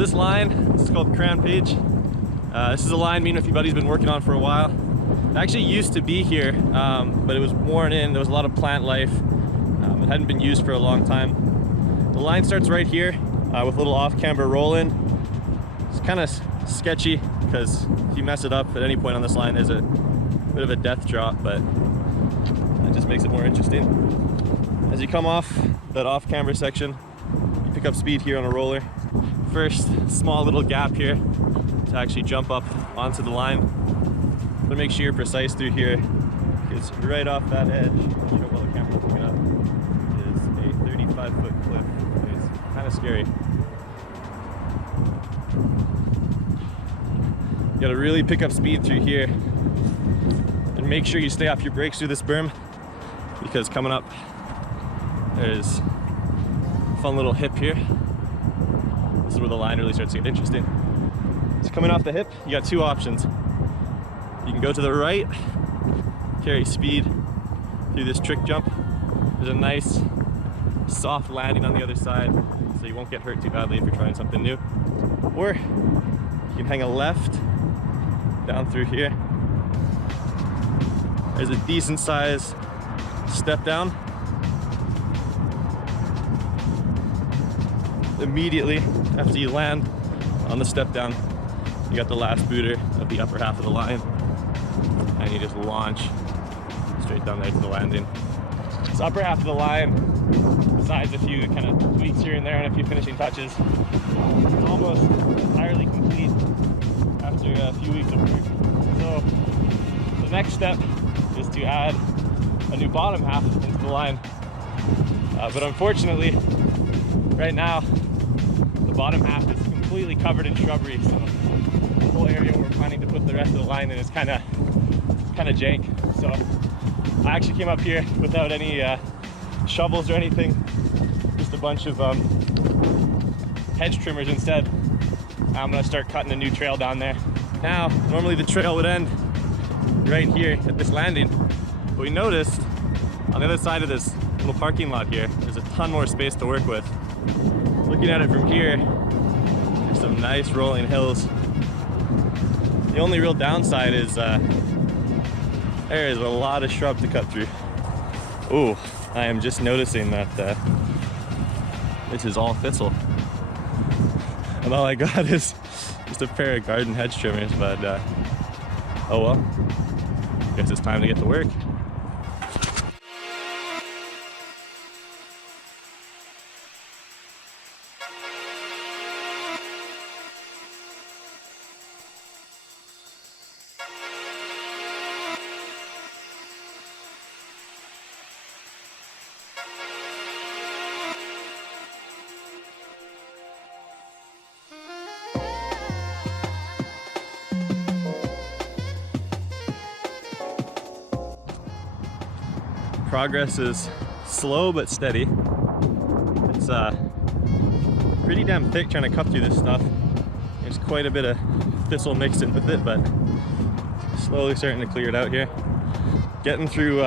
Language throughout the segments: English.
this line, this is called Cranpage. This is a line me and a few buddies have been working on for a while. It actually used to be here, but it was worn in. There was a lot of plant life. It hadn't been used for a long time. The line starts right here with a little off-camber roll-in. It's kind of sketchy because if you mess it up at any point on this line, there's a bit of a death drop, but it just makes it more interesting. As you come off that off-camber section, you pick up speed here on a roller. First, small little gap here to actually jump up onto the line. But make sure you're precise through here, because right off that edge, I'll show while the camera's looking up, is a 35-foot cliff. It's kind of scary. You gotta really pick up speed through here and make sure you stay off your brakes through this berm, because coming up there's a fun little hip here. This is where the line really starts to get interesting. So coming off the hip, you got two options. You can go to the right, carry speed through this trick jump. There's a nice soft landing on the other side, so you won't get hurt too badly if you're trying something new. Or you can hang a left down through here. There's a decent size step down. Immediately after you land on the step down, you got the last booter of the upper half of the line, and you just launch straight down there to the landing. This upper half of the line, besides a few kind of tweaks here and there and a few finishing touches, is almost entirely complete after a few weeks of work. So the next step is to add a new bottom half into the line. But unfortunately, right now, the bottom half is completely covered in shrubbery, so the whole area we're planning to put the rest of the line in is kind of jank. So I actually came up here without any shovels or anything, just a bunch of hedge trimmers instead. I'm gonna start cutting a new trail down there. Now, normally the trail would end right here at this landing, but we noticed on the other side of this little parking lot here, there's a ton more space to work with. Looking at it from here, there's some nice rolling hills. The only real downside is there is a lot of shrub to cut through. Ooh, I am just noticing that this is all thistle. And all I got is just a pair of garden hedge trimmers, but oh well. Guess it's time to get to work. Progress is slow but steady. It's pretty damn thick trying to cut through this stuff. There's quite a bit of thistle mixed in with it, but slowly starting to clear it out here. Getting through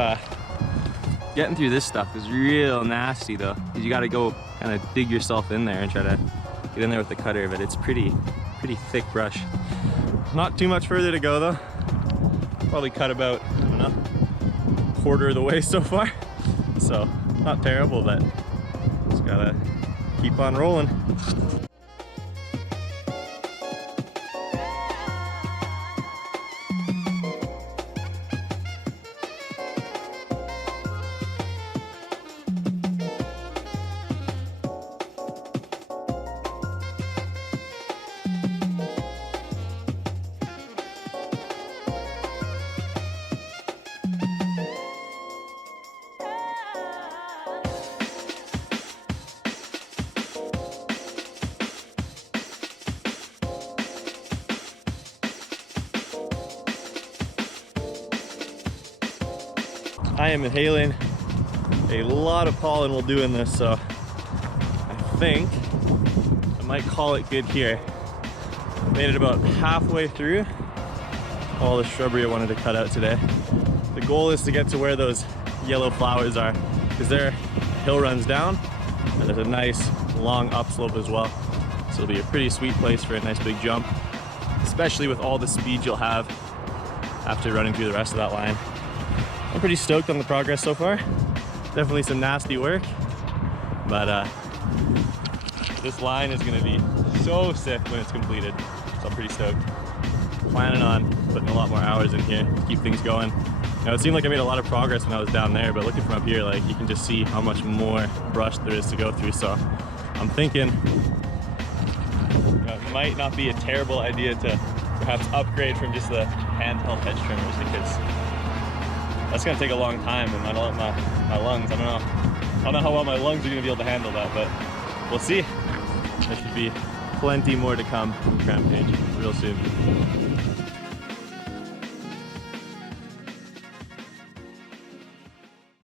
this stuff is real nasty though, because you got to go kind of dig yourself in there and try to get in there with the cutter, but it's pretty thick brush. Not too much further to go though. Probably cut about, I don't know, quarter of the way so far, so not terrible, but just gotta keep on rolling. I am inhaling a lot of pollen while doing this, so I think I might call it good here. Made it about halfway through all the shrubbery I wanted to cut out today. The goal is to get to where those yellow flowers are, because there a hill runs down and there's a nice long upslope as well. So it'll be a pretty sweet place for a nice big jump, especially with all the speed you'll have after running through the rest of that line. I'm pretty stoked on the progress so far. Definitely some nasty work, but this line is gonna be so sick when it's completed. So I'm pretty stoked. Planning on putting a lot more hours in here to keep things going. Now, it seemed like I made a lot of progress when I was down there, but looking from up here, like, you can just see how much more brush there is to go through. So I'm thinking it might not be a terrible idea to perhaps upgrade from just the handheld hedge trimmers, because that's gonna take a long time, and my lungs, I don't know how well my lungs are gonna be able to handle that, but we'll see. There should be plenty more to come from Cranpage real soon.